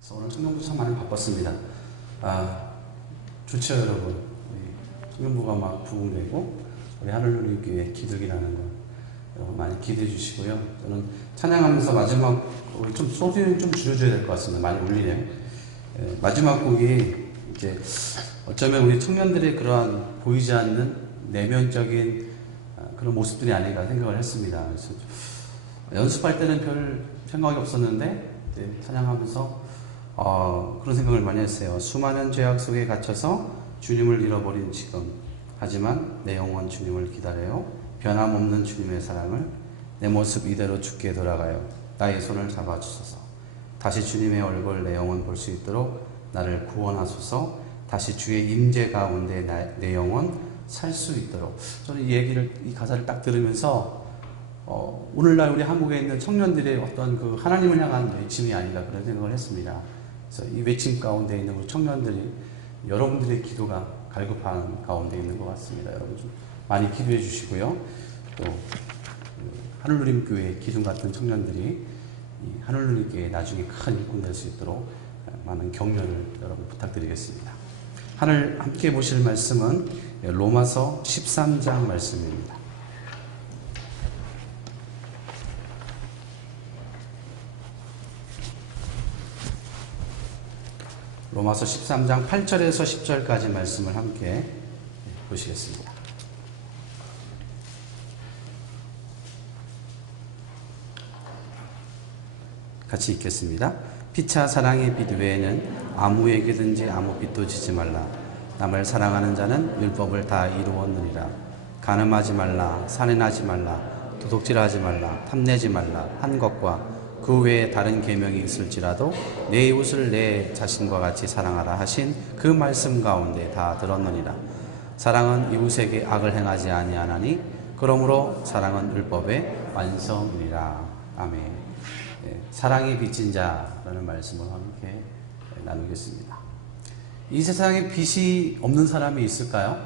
그래서 오늘 청년부 참 많이 바빴습니다. 좋죠, 여러분. 우리 청년부가 막 부흥되고 우리 하늘누리교회 기득이라는 거 여러분 많이 기대해 주시고요. 저는 찬양하면서 마지막 곡이 좀 소리를 좀 줄여줘야 될 것 같습니다. 많이 울리네요. 마지막 곡이 이제 어쩌면 우리 청년들의 그러한 보이지 않는 내면적인 그런 모습들이 아닌가 생각을 했습니다. 그래서 연습할 때는 별 생각이 없었는데 이제 찬양하면서 그런 생각을 많이 했어요. 수많은 죄악 속에 갇혀서 주님을 잃어버린 지금, 하지만 내 영혼 주님을 기다려요. 변함없는 주님의 사랑을 내 모습 이대로 주께 돌아가요. 나의 손을 잡아주소서. 다시 주님의 얼굴 내 영혼 볼 수 있도록 나를 구원하소서. 다시 주의 임재 가운데 내 영혼 살 수 있도록. 저는 이 가사를 딱 들으면서 오늘날 우리 한국에 있는 청년들의 어떤 그 하나님을 향한 외침이 아닌가 그런 생각을 했습니다. 그래서 이 외침 가운데 있는 우리 청년들이 여러분들의 기도가 갈급한 가운데 있는 것 같습니다. 여러분 좀 많이 기도해 주시고요. 또 하늘누림교회 기둥 같은 청년들이 이 하늘누림교회 나중에 큰 일꾼 될 수 있도록 많은 격려를 여러분 부탁드리겠습니다. 하늘 함께 보실 말씀은 로마서 13장 말씀입니다. 로마서 13장 8절에서 10절까지 말씀을 함께 보시겠습니다. 같이 읽겠습니다. 피차 사랑의 빛 외에는 아무에게든지 아무 빛도 지지 말라. 남을 사랑하는 자는 율법을 다 이루었느니라. 간음하지 말라, 살인하지 말라, 도둑질하지 말라, 탐내지 말라 한 것과 그 외에 다른 계명이 있을지라도 내 이웃을 내 자신과 같이 사랑하라 하신 그 말씀 가운데 다 들었느니라. 사랑은 이웃에게 악을 행하지 아니하나니 그러므로 사랑은 율법의 완성이니라. 아멘. 사랑이 빚진 자라는 말씀을 함께 나누겠습니다. 이 세상에 빚이 없는 사람이 있을까요?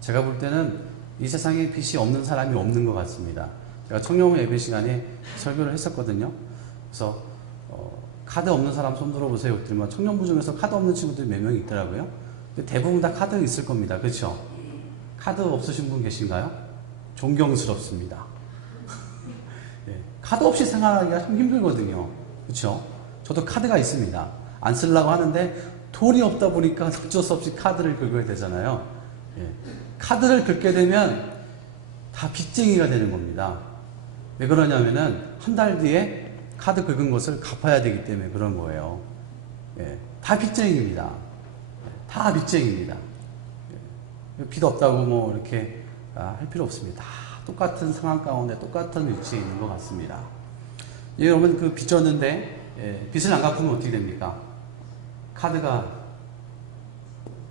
제가 볼 때는 이 세상에 빚이 없는 사람이 없는 것 같습니다. 제가 청년부 예배 시간에 설교를 했었거든요. 그래서 카드 없는 사람 손 들어보세요. 그랬더니 청년부 중에서 카드 없는 친구들이 몇 명 있더라고요. 근데 대부분 다 카드 있을 겁니다. 그렇죠? 카드 없으신 분 계신가요? 존경스럽습니다. 카드 없이 생활하기가 참 힘들거든요. 그렇죠? 저도 카드가 있습니다. 안 쓰려고 하는데 돈이 없다 보니까 어쩔 수 없이 카드를 긁어야 되잖아요. 카드를 긁게 되면 다 빚쟁이가 되는 겁니다. 왜 그러냐면은 한 달 뒤에 카드 긁은 것을 갚아야 되기 때문에 그런 거예요. 다 빚쟁이입니다. 다 빚쟁이입니다. 빚 없다고 뭐 이렇게 할 필요 없습니다. 다 똑같은 상황 가운데 똑같은 위치에 있는 것 같습니다. 여러분 그 빚 졌는데 빚을 안 갚으면 어떻게 됩니까? 카드가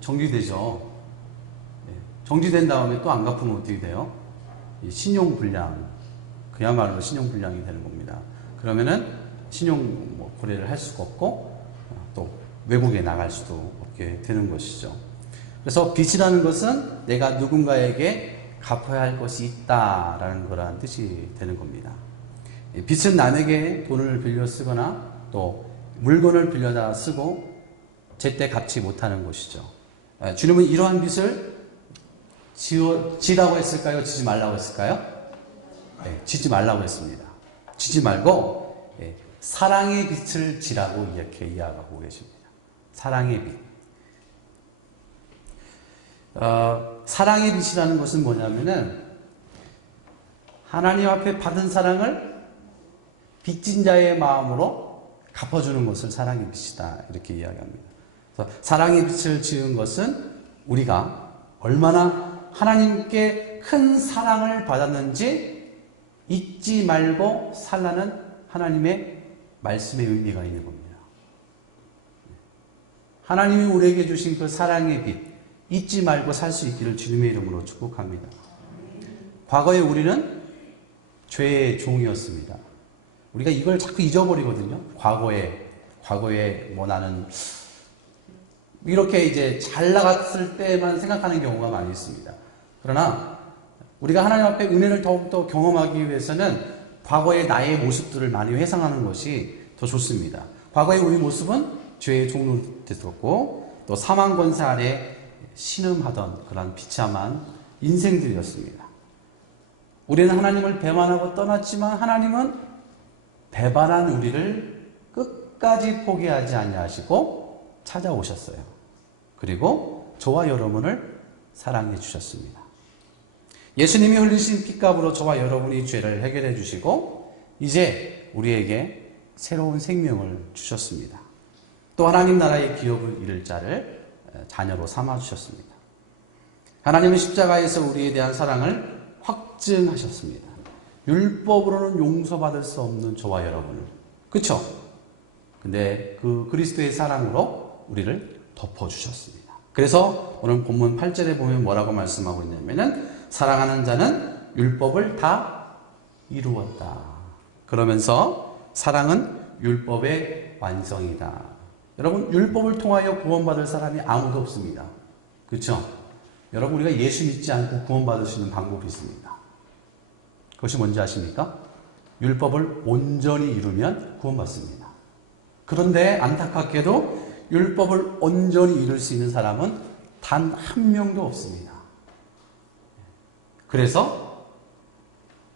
정지되죠. 정지된 다음에 또 안 갚으면 어떻게 돼요? 신용불량, 그야말로 신용불량이 되는 겁니다. 그러면은 신용 거래를 할 수가 없고 또 외국에 나갈 수도 없게 되는 것이죠. 그래서 빚이라는 것은 내가 누군가에게 갚아야 할 것이 있다라는 거란 뜻이 되는 겁니다. 빚은 남에게 돈을 빌려 쓰거나 또 물건을 빌려다 쓰고 제때 갚지 못하는 것이죠. 주님은 이러한 빚을 지라고 했을까요? 지지 말라고 했을까요? 지지 말라고 했습니다. 지지 말고 사랑의 빚을 지라고 이렇게 이야기하고 계십니다. 사랑의 빚. 사랑의 빚이라는 것은 뭐냐면은 하나님 앞에 받은 사랑을 빚진 자의 마음으로 갚아주는 것을 사랑의 빚이다 이렇게 이야기합니다. 그래서 사랑의 빚을 지은 것은 우리가 얼마나 하나님께 큰 사랑을 받았는지 잊지 말고 살라는 하나님의 말씀의 의미가 있는 겁니다. 하나님이 우리에게 주신 그 사랑의 빚 잊지 말고 살 수 있기를 주님의 이름으로 축복합니다. 과거에 우리는 죄의 종이었습니다. 우리가 이걸 자꾸 잊어버리거든요. 과거에 뭐 나는 이렇게 이제 잘 나갔을 때만 생각하는 경우가 많이 있습니다. 그러나 우리가 하나님 앞에 은혜를 더욱더 경험하기 위해서는 과거의 나의 모습들을 많이 회상하는 것이 더 좋습니다. 과거의 우리 모습은 죄의 종로 됐었고 또 사망 권세 아래 신음하던 그런 비참한 인생들이었습니다. 우리는 하나님을 배반하고 떠났지만 하나님은 배반한 우리를 끝까지 포기하지 아니하시고 찾아오셨어요. 그리고 저와 여러분을 사랑해 주셨습니다. 예수님이 흘리신 피값으로 저와 여러분의 죄를 해결해 주시고 이제 우리에게 새로운 생명을 주셨습니다. 또 하나님 나라의 기업을 이룰 자를 자녀로 삼아 주셨습니다. 하나님은 십자가에서 우리에 대한 사랑을 확증하셨습니다. 율법으로는 용서받을 수 없는 저와 여러분을. 그렇죠? 근데 그 그리스도의 사랑으로 우리를 덮어주셨습니다. 그래서 오늘 본문 8절에 보면 뭐라고 말씀하고 있냐면은 사랑하는 자는 율법을 다 이루었다. 그러면서 사랑은 율법의 완성이다. 여러분, 율법을 통하여 구원받을 사람이 아무도 없습니다. 그렇죠? 여러분, 우리가 예수 믿지 않고 구원받을 수 있는 방법이 있습니다. 그것이 뭔지 아십니까? 율법을 온전히 이루면 구원받습니다. 그런데 안타깝게도 율법을 온전히 이룰 수 있는 사람은 단 한 명도 없습니다. 그래서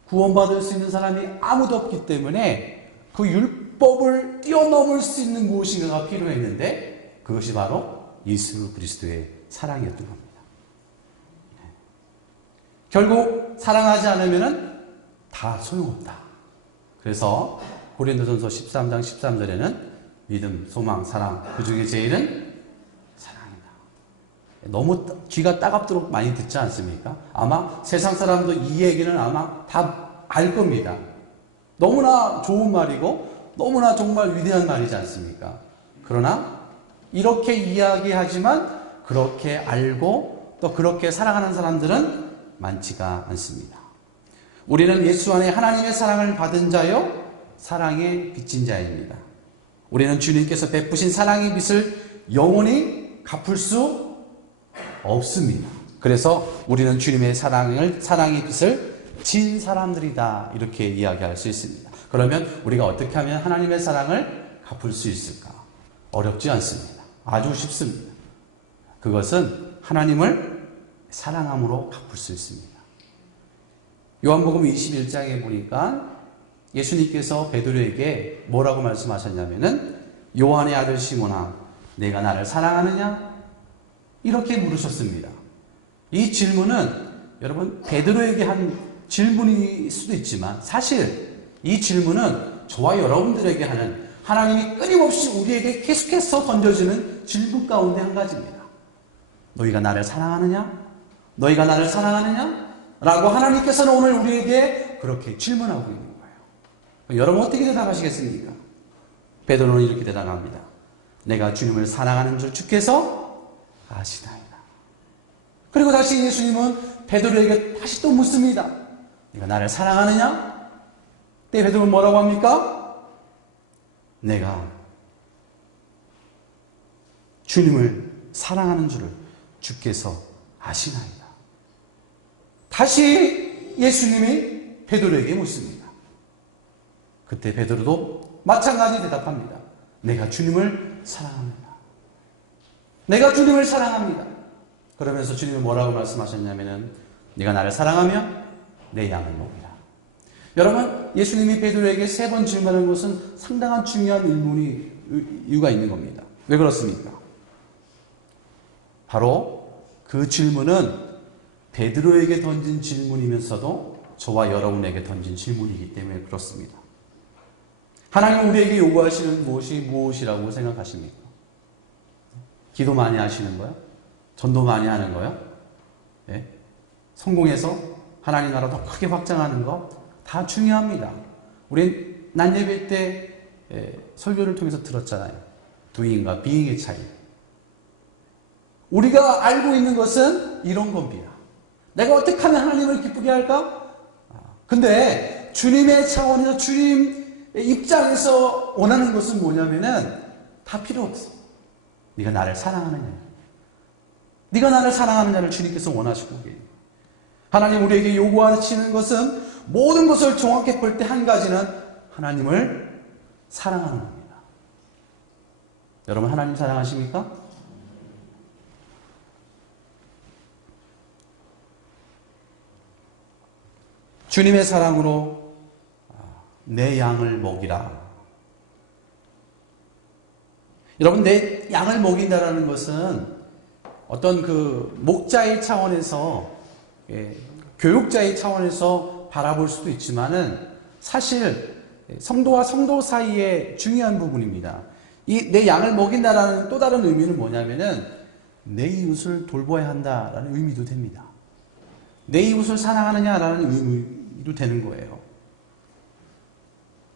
구원받을 수 있는 사람이 아무도 없기 때문에 그 율법을 뛰어넘을 수 있는 무엇인가가 필요했는데 그것이 바로 예수 그리스도의 사랑이었던 겁니다. 결국 사랑하지 않으면 다 소용없다. 그래서 고린도전서 13장 13절에는 믿음, 소망, 사랑, 그 중에 제일은 사랑이다. 너무 귀가 따갑도록 많이 듣지 않습니까? 아마 세상 사람도 이 얘기는 아마 다 알 겁니다. 너무나 좋은 말이고 너무나 정말 위대한 말이지 않습니까? 그러나 이렇게 이야기하지만 그렇게 알고 또 그렇게 살아가는 사람들은 많지가 않습니다. 우리는 예수 안에 하나님의 사랑을 받은 자요 사랑에 빚진 자입니다. 우리는 주님께서 베푸신 사랑의 빚을 영원히 갚을 수 없습니다. 그래서 우리는 주님의 사랑의 빚을 진 사람들이다 이렇게 이야기할 수 있습니다. 그러면 우리가 어떻게 하면 하나님의 사랑을 갚을 수 있을까? 어렵지 않습니다. 아주 쉽습니다. 그것은 하나님을 사랑함으로 갚을 수 있습니다. 요한복음 21장에 보니까 예수님께서 베드로에게 뭐라고 말씀하셨냐면은 요한의 아들 시몬아 내가 나를 사랑하느냐? 이렇게 물으셨습니다. 이 질문은 여러분 베드로에게 한 질문일 수도 있지만 사실 이 질문은 저와 여러분들에게 하는 하나님이 끊임없이 우리에게 계속해서 던져지는 질문 가운데 한 가지입니다. 너희가 나를 사랑하느냐? 너희가 나를 사랑하느냐? 라고 하나님께서는 오늘 우리에게 그렇게 질문하고 있는 거예요. 여러분 어떻게 대답하시겠습니까? 베드로는 이렇게 대답합니다. 내가 주님을 사랑하는 줄 주께서 아시나이다. 그리고 다시 예수님은 베드로에게 다시 또 묻습니다. 네가 나를 사랑하느냐? 그때 베드로는 뭐라고 합니까? 내가 주님을 사랑하는 줄을 주께서 아시나이다. 다시 예수님이 베드로에게 묻습니다. 그때 베드로도 마찬가지 대답합니다. 내가 주님을 사랑합니다. 내가 주님을 사랑합니다. 그러면서 주님은 뭐라고 말씀하셨냐면은 네가 나를 사랑하면 내 양을 먹이라. 여러분 예수님이 베드로에게 3번 질문하는 것은 상당한 중요한 이유가 있는 겁니다. 왜 그렇습니까? 바로 그 질문은 베드로에게 던진 질문이면서도 저와 여러분에게 던진 질문이기 때문에 그렇습니다. 하나님 우리에게 요구하시는 무엇이 무엇이라고 생각하십니까? 기도 많이 하시는 거요? 전도 많이 하는 거요? 예? 성공해서 하나님 나라 더 크게 확장하는 거 다 중요합니다. 우린 난 예배 때 설교를 통해서 들었잖아요. doing과 being의 차이. 우리가 알고 있는 것은 이런 겁니다. 내가 어떻게 하면 하나님을 기쁘게 할까? 근데 주님의 차원에서 주님의 입장에서 원하는 것은 뭐냐면은 다 필요 없어. 네가 나를 사랑하느냐. 네가 나를 사랑하느냐를 주님께서 원하시고 계세요. 하나님 우리에게 요구하시는 것은 모든 것을 종합해 볼 때 한 가지는 하나님을 사랑하는 겁니다. 여러분 하나님 사랑하십니까? 주님의 사랑으로 내 양을 먹이라. 여러분, 내 양을 먹인다라는 것은 어떤 그 목자의 차원에서, 교육자의 차원에서 바라볼 수도 있지만은 사실 성도와 성도 사이의 중요한 부분입니다. 이 내 양을 먹인다라는 또 다른 의미는 뭐냐면은 내 이웃을 돌보아야 한다라는 의미도 됩니다. 내 이웃을 사랑하느냐라는 의미도 되는 거예요.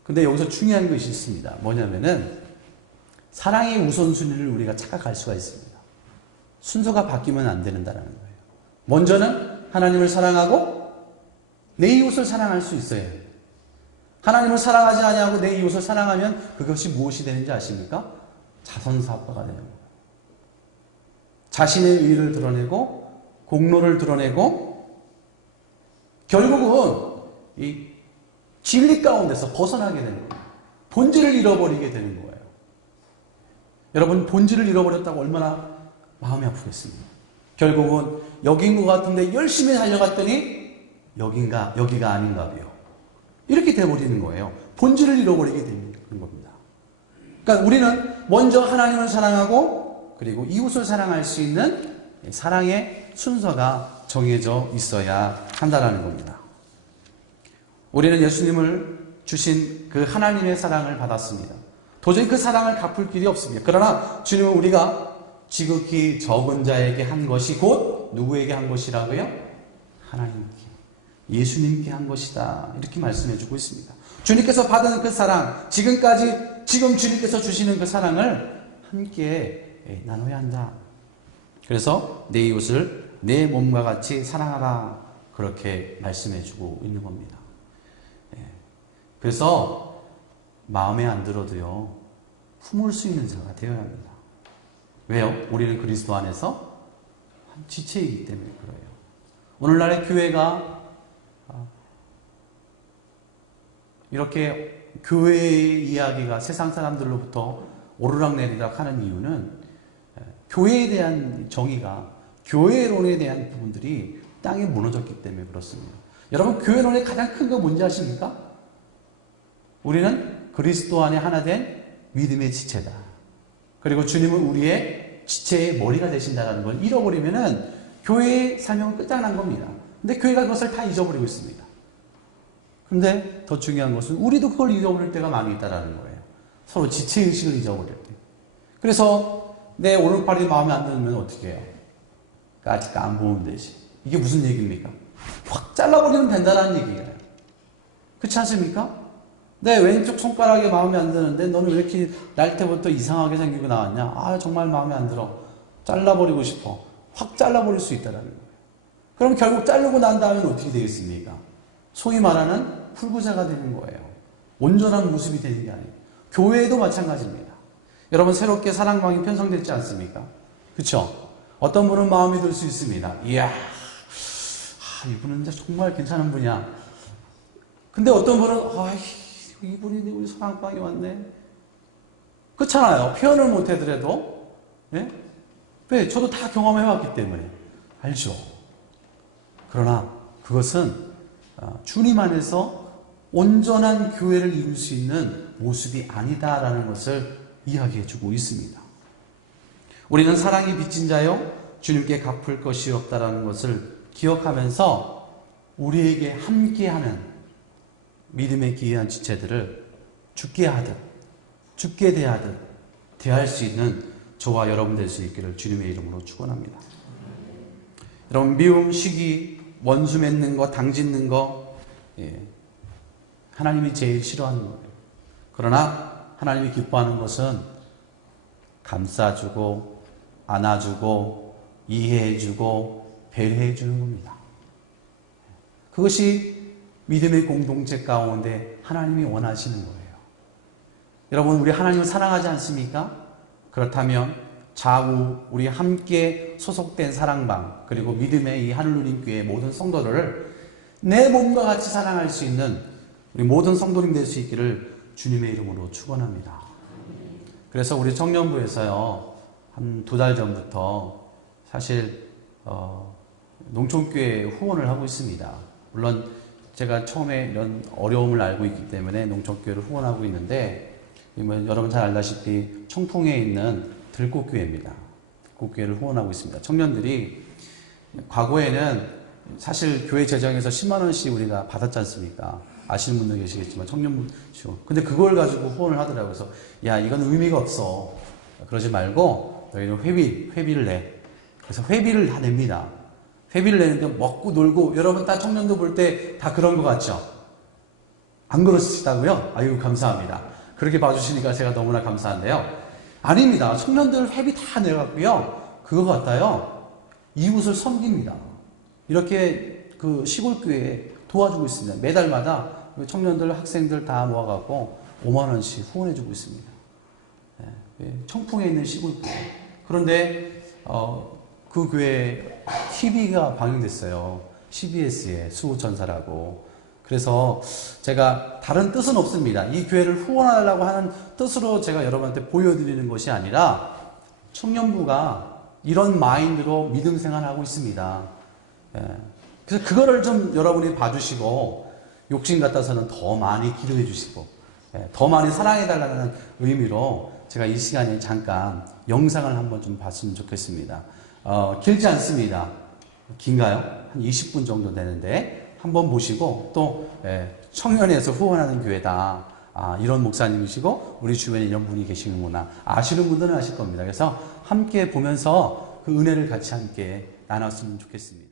근데 여기서 중요한 것이 있습니다. 뭐냐면은 사랑의 우선순위를 우리가 착각할 수가 있습니다. 순서가 바뀌면 안 된다는 거예요. 먼저는 하나님을 사랑하고 내 이웃을 사랑할 수 있어야 해요. 하나님을 사랑하지 아니하고 내 이웃을 사랑하면 그것이 무엇이 되는지 아십니까? 자선사업가가 되는 거예요. 자신의 의를 드러내고 공로를 드러내고 결국은 이 진리 가운데서 벗어나게 되는 거예요. 본질을 잃어버리게 되는 거예요. 여러분, 본질을 잃어버렸다고 얼마나 마음이 아프겠습니까? 결국은 여긴 것 같은데 열심히 달려갔더니 여기가 아닌가 봐요. 이렇게 돼버리는 거예요. 본질을 잃어버리게 되는 겁니다. 그러니까 우리는 먼저 하나님을 사랑하고 그리고 이웃을 사랑할 수 있는 사랑의 순서가 정해져 있어야 한다는 겁니다. 우리는 예수님을 주신 그 하나님의 사랑을 받았습니다. 도저히 그 사랑을 갚을 길이 없습니다. 그러나 주님은 우리가 지극히 적은 자에게 한 것이 곧 누구에게 한 것이라고요? 하나님께, 예수님께 한 것이다. 이렇게 말씀해 주고 있습니다. 주님께서 받은 그 사랑, 지금 주님께서 주시는 그 사랑을 함께 나눠야 한다. 그래서 내 이웃을 내 몸과 같이 사랑하라. 그렇게 말씀해 주고 있는 겁니다. 그래서 마음에 안 들어도요, 품을 수 있는 자가 되어야 합니다. 왜요? 우리는 그리스도 안에서 한 지체이기 때문에 그래요. 오늘날의 교회가 이렇게 교회의 이야기가 세상 사람들로부터 오르락내리락 하는 이유는 교회에 대한 정의가, 교회론에 대한 부분들이 땅에 무너졌기 때문에 그렇습니다. 여러분, 교회론의 가장 큰 거 뭔지 아십니까? 우리는 그리스도 안에 하나 된 믿음의 지체다. 그리고 주님은 우리의 지체의 머리가 되신다는 걸 잃어버리면은 교회의 사명은 끝장난 겁니다. 근데 교회가 그것을 다 잊어버리고 있습니다. 그런데 더 중요한 것은 우리도 그걸 잊어버릴 때가 많이 있다는 거예요. 서로 지체의식을 잊어버릴 때. 그래서 내 오른팔이 마음에 안 들면 어떻게 해요? 아직 안 보면 되지. 이게 무슨 얘기입니까? 확 잘라버리면 된다는 얘기예요. 그렇지 않습니까? 내 왼쪽 손가락이 마음에 안 드는데 너는 왜 이렇게 날 때부터 이상하게 생기고 나왔냐? 아, 정말 마음에 안 들어. 잘라버리고 싶어. 확 잘라버릴 수 있다는 거예요. 그럼 결국 자르고 난 다음에 어떻게 되겠습니까? 소위 말하는 풀구자가 되는 거예요. 온전한 모습이 되는 게 아니에요. 교회에도 마찬가지입니다. 여러분, 새롭게 사랑방이 편성됐지 않습니까? 그렇죠? 어떤 분은 마음에 들 수 있습니다. 이야, 이분은 진짜 정말 괜찮은 분이야. 근데 어떤 분은 이분이 우리 사랑방에 왔네. 그렇잖아요. 표현을 못 해더라도. 예? 왜? 저도 다 경험해왔기 때문에 알죠. 그러나 그것은 주님 안에서 온전한 교회를 이룰 수 있는 모습이 아니다라는 것을 이야기해주고 있습니다. 우리는 사랑이 빚진 자요 주님께 갚을 것이 없다라는 것을 기억하면서 우리에게 함께하는 믿음의 기이한 지체들을 죽게 하듯, 죽게 대하듯 대할 수 있는 저와 여러분 될 수 있기를 주님의 이름으로 축원합니다. 여러분, 미움, 시기, 원수 맺는 거, 당짓는 거, 하나님이 제일 싫어하는 거예요. 그러나 하나님이 기뻐하는 것은 감싸주고, 안아주고, 이해해주고, 배려해주는 겁니다. 그것이 믿음의 공동체 가운데 하나님이 원하시는 거예요. 여러분, 우리 하나님을 사랑하지 않습니까? 그렇다면 좌우 우리 함께 소속된 사랑방, 그리고 믿음의 이 하늘누림교회 모든 성도들을 내 몸과 같이 사랑할 수 있는 우리 모든 성도님 될 수 있기를 주님의 이름으로 축원합니다. 그래서 우리 청년부에서요, 한 2달 전부터 사실 농촌교회 후원을 하고 있습니다. 물론 제가 처음에 이런 어려움을 알고 있기 때문에 농촌교회를 후원하고 있는데, 여러분 잘 알다시피 청풍에 있는 들꽃교회입니다. 들꽃교회를 후원하고 있습니다. 청년들이 과거에는 사실 교회 재정에서 10만 원씩 우리가 받았지 않습니까? 아시는 분도 계시겠지만 청년부 지원. 근데 그걸 가지고 후원을 하더라고요. 그래서 야, 이건 의미가 없어. 그러지 말고 너희는 회비를 내. 그래서 회비를 다 냅니다. 회비를 내는데 먹고 놀고, 여러분 다 청년도 볼 때 다 그런 것 같죠? 안 그러시다고요? 아유, 감사합니다. 그렇게 봐주시니까 제가 너무나 감사한데요. 아닙니다. 청년들 회비 다 내갖고요, 그거 갖다요, 이웃을 섬깁니다. 이렇게 그 시골교회에 도와주고 있습니다. 매달마다 청년들, 학생들 다 모아갖고 5만 원씩 후원해주고 있습니다. 청풍에 있는 시골교회. 그런데 그 교회 TV가 방영됐어요. CBS에 수호천사라고. 그래서 제가 다른 뜻은 없습니다. 이 교회를 후원하려고 하는 뜻으로 제가 여러분한테 보여드리는 것이 아니라, 청년부가 이런 마인드로 믿음 생활하고 있습니다. 그래서 그거를 좀 여러분이 봐주시고, 욕심 같아서는 더 많이 기도해 주시고, 더 많이 사랑해 달라는 의미로 제가 이 시간에 잠깐 영상을 한번 좀 봤으면 좋겠습니다. 길지 않습니다. 긴가요? 한 20분 정도 되는데 한번 보시고, 또 청년에서 후원하는 교회다, 이런 목사님이시고 우리 주변에 이런 분이 계시는구나, 아시는 분들은 아실 겁니다. 그래서 함께 보면서 그 은혜를 같이 함께 나눴으면 좋겠습니다.